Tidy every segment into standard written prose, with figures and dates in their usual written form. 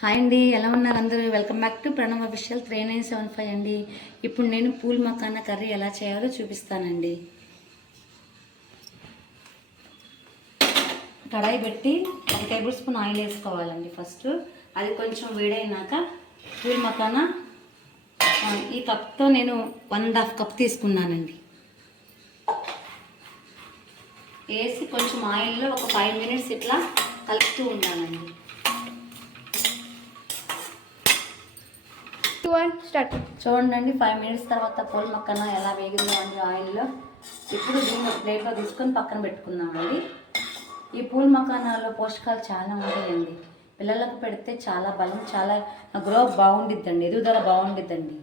Hi అండి, ఎలా ఉన్నారు అందరూ? Welcome back to Pranav official 3975 అండి. ఇప్పుడు నేను పూల్ మకానా కర్రీ ఎలా చేయాలో చూపిస్తానండి. కడాయి పెట్టి 1 టేబుల్ స్పూన్ ఆయిల్ వేసుకోవాలండి. ఫస్ట్ అది కొంచెం వేడైనాక పూల్ మకానా ఈ కప్తో నేను 1.5 కప్ తీసుకున్నానండి. వేసి కొంచెం ఆయిల్లో ఒక 5 మినిట్స్ ఇట్లా కలుపుతూ ఉండాలండి. చూడండి, 5 మినిట్స్ తర్వాత పూల్ మకానా ఎలా వేగిందో అండి ఆయిల్లో. ఇప్పుడు దీన్ని ప్లేట్లో తీసుకొని పక్కన పెట్టుకుందామండి. ఈ పూల్ మకానాలో పోషకాలు చాలా ఉంటాయండి. పిల్లలకు పెడితే చాలా బలం, చాలా గ్రోత్ బాగుండిద్దండి, ఎదుగుదల బాగుండిద్దండి.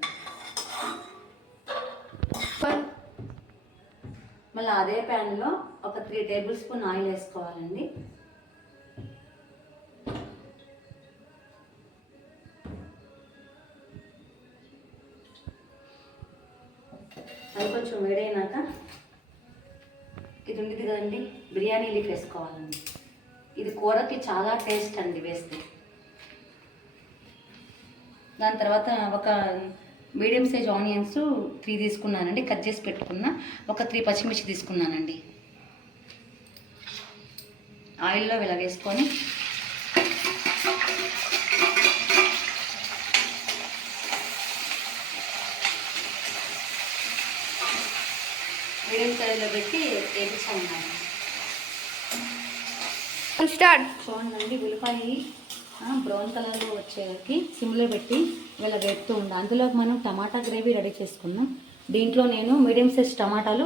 మళ్ళీ అదే ప్యాన్లో ఒక 3 టేబుల్ స్పూన్ ఆయిల్ వేసుకోవాలండి. అది కొంచెం వేడైనాక ఇది ఉండేది కదండి, బిర్యానీ లీఫ్ వేసుకోవాలండి. ఇది కూరకి చాలా టేస్ట్ అండి వేస్తే. దాని తర్వాత ఒక మీడియం సైజ్ ఆనియన్స్ 3 తీసుకున్నానండి, కట్ చేసి పెట్టుకున్నా. ఒక 3 పచ్చిమిర్చి తీసుకున్నానండి. ఆయిల్లో ఇలా వేసుకొని మీడియం సైజులో పెట్టి వేయించుకుంటాను. చూడండి, ఉల్లిపాయ బ్రౌన్ కలర్లో వచ్చేసరికి సిమ్లో పెట్టి ఇలా వేపుతూ ఉండాలి. అందులోకి మనం టమాటా గ్రేవీ రెడీ చేసుకున్నాం. దీంట్లో నేను మీడియం సైజ్ టమాటాలు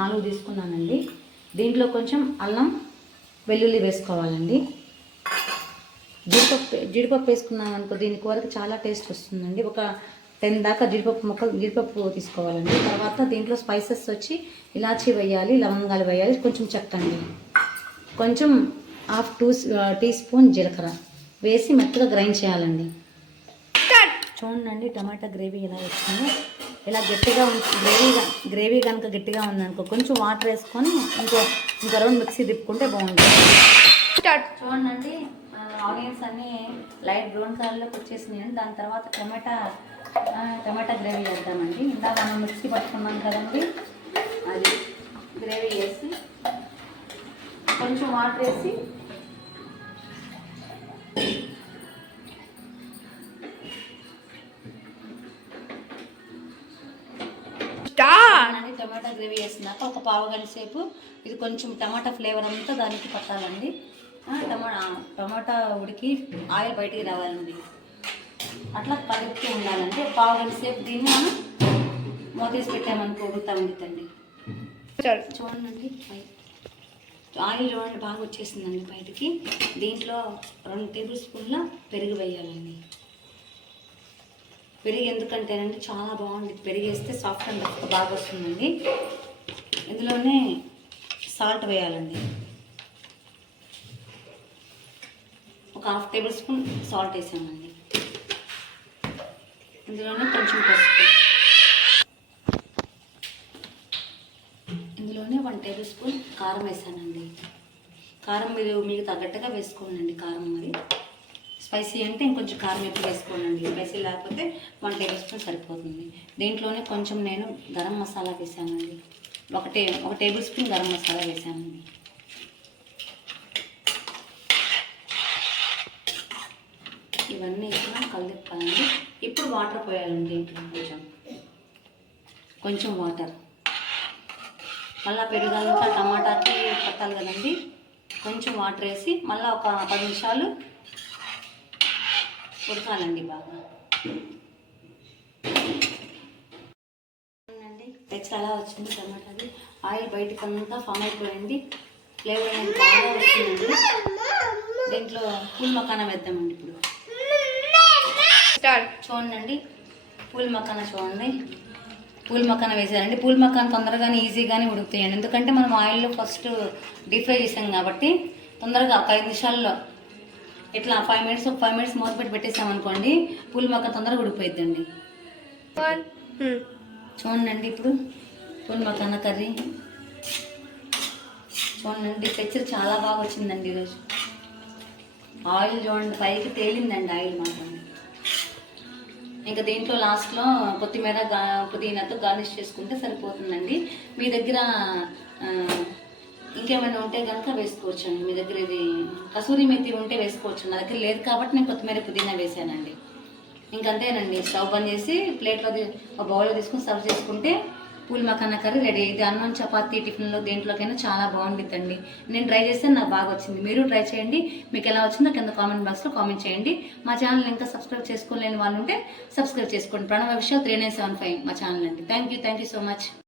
4 తీసుకున్నానండి. దీంట్లో కొంచెం అల్లం వెల్లుల్లి వేసుకోవాలండి. జీడిపప్పు వేసుకున్నాం అనుకో, దీని కూరకి చాలా టేస్ట్ వస్తుందండి. ఒక 10 దాకా జీడిపప్పు తీసుకోవాలండి. తర్వాత దీంట్లో స్పైసెస్ వచ్చి ఇలాచీ వేయాలి, లవంగాలు వేయాలి, కొంచెం చెక్క అండి, కొంచెం 1/2 టీ స్పూన్ జీలకర్ర వేసి మెత్తగా గ్రైండ్ చేయాలండి. చూడండి, టమాటా గ్రేవీ ఎలా వచ్చిందో. ఇలా గట్టిగా గ్రేవీ కనుక గట్టిగా ఉందనుకో, కొంచెం వాటర్ వేసుకొని ఇంకో రౌండ్ మిక్సీ తిప్పుకుంటే బాగుంటుంది. చూడండి, ఆనియన్స్ అన్నీ లైట్ బ్రౌన్ కలర్లోకి వచ్చేసినాయండి. దాని తర్వాత టమాటా గ్రేవీ వేద్దామండి. ఇందాక మనం మిక్సీ పట్టుకున్నాం కదండి, అది గ్రేవీ వేసి కొంచెం వాటర్ వేసి టమాటా గ్రేవీ వేసినాక ఒక పావు గంట సేపు ఇది కొంచెం టమాటా ఫ్లేవర్ అంతా దానికి పట్టాలండి. టమాటా ఉడికి ఆయిల్ బయటికి రావాలండి. అట్లా కలుపుతూ ఉండాలంటే పావు గంట సేపు దీన్ని మనం మూతేసి పెట్టామనుకో ఉడుకుతా ఉండిద్దండి. చూడండి, ఆయిల్ చూడండి బాగా వచ్చేసిందండి బయటికి. దీంట్లో 2 టేబుల్ స్పూన్ల పెరుగు వేయాలండి. పెరుగు ఎందుకంటేనండి చాలా బాగుంది, పెరుగు వేస్తే సాఫ్ట్ అండ్ బాగా వస్తుందండి. ఇందులోనే సాల్ట్ వేయాలండి. ఒక 1/2 టేబుల్ స్పూన్ సాల్ట్ వేసామండి. ఇందులోనే కొంచెం పసుపు, ఇందులోనే 1 టేబుల్ స్పూన్ కారం వేసానండి. కారం మీకు తగ్గట్టుగా వేసుకోండి. కారం మరి స్పైసీ అంటే ఇంకొంచెం కారం ఎక్కువ వేసుకోండి. స్పైసీ లేకపోతే 1 టేబుల్ స్పూన్ సరిపోతుంది. దీంట్లోనే కొంచెం నేను గరం మసాలా వేసానండి. ఒక టేబుల్ స్పూన్ గరం మసాలా వేసానండి. ఇవన్నీ ఇక్కడ కలిపాలండి. ఇప్పుడు వాటర్ పోయాలండి. దీంట్లో కొంచెం వాటర్, మళ్ళీ పెరుగంతా టమాటాకి పట్టాలి కదండి. కొంచెం వాటర్ వేసి మళ్ళీ ఒక 10 నిమిషాలు ఉడకాలండి బాగా. టెక్స్ట్ అలా వచ్చింది టమాటాది. ఆయిల్ బయటకు అంతా ఫామ్ అయిపోయింది. ఫ్లేవర్ అనేది బాగా వస్తుందండి. దీంట్లో పూల్ మకానా వేద్దామండి. ఇప్పుడు చూడండి, పూల్ మకానా చూడండి, పూల్ మకానా వేసారండి. పూల్ మకానా తొందరగానే ఈజీగానే ఉడుకుతాయండి. ఎందుకంటే మనం ఆయిల్లో ఫస్ట్ డీప్ ఫ్రై చేసాం కాబట్టి తొందరగా ఒక 5 నిమిషాల్లో ఇట్లా 5 మినిట్స్ మూత పెట్టి పెట్టేసామనుకోండి, పూల్ మకానా తొందరగా ఉడికిపోయిద్దండి. చూడండి, ఇప్పుడు పూల్ మకానా కర్రీ చూడండి, టెక్స్చర్ చాలా బాగా వచ్చిందండి ఈరోజు. ఆయిల్ చూడండి పైకి తేలిందండి ఆయిల్ మాత్రం. ఇంకా దీంట్లో లాస్ట్లో కొత్తిమీర పుదీనాతో గార్నిష్ చేసుకుంటే సరిపోతుందండి. మీ దగ్గర ఇంకేమైనా ఉంటే కనుక వేసుకోవచ్చు అండి. మీ దగ్గర ఇది కసూరి మేతి ఉంటే వేసుకోవచ్చు. నా దగ్గర లేదు కాబట్టి నేను కొత్తిమీర పుదీనా వేసానండి. ఇంకంతేనండి. స్టవ్ బంద్ చేసి ప్లేట్లో ఒక బౌల్లో తీసుకుని సర్వ్ చేసుకుంటే పూల్ మఖానా కర్రీ రెడీ. ఇది అన్నం, చపాతీ, టిఫిన్లో దేంట్లోకైనా చాలా బాగుంటుందండి. నేను ట్రై చేస్తే నాకు బాగా వచ్చింది. మీరు ట్రై చేయండి. మీకు ఎలా వచ్చిందో కింద కామెంట్ బాక్స్లో కామెంట్ చేయండి. మా ఛానల్ ఇంకా సబ్స్క్రైబ్ చేసుకోలేని వాళ్ళు ఉంటే సబ్స్క్రైబ్ చేసుకోండి. ప్రణవ విషయాలు 3975 మా ఛానల్ అండి. Thank you so much.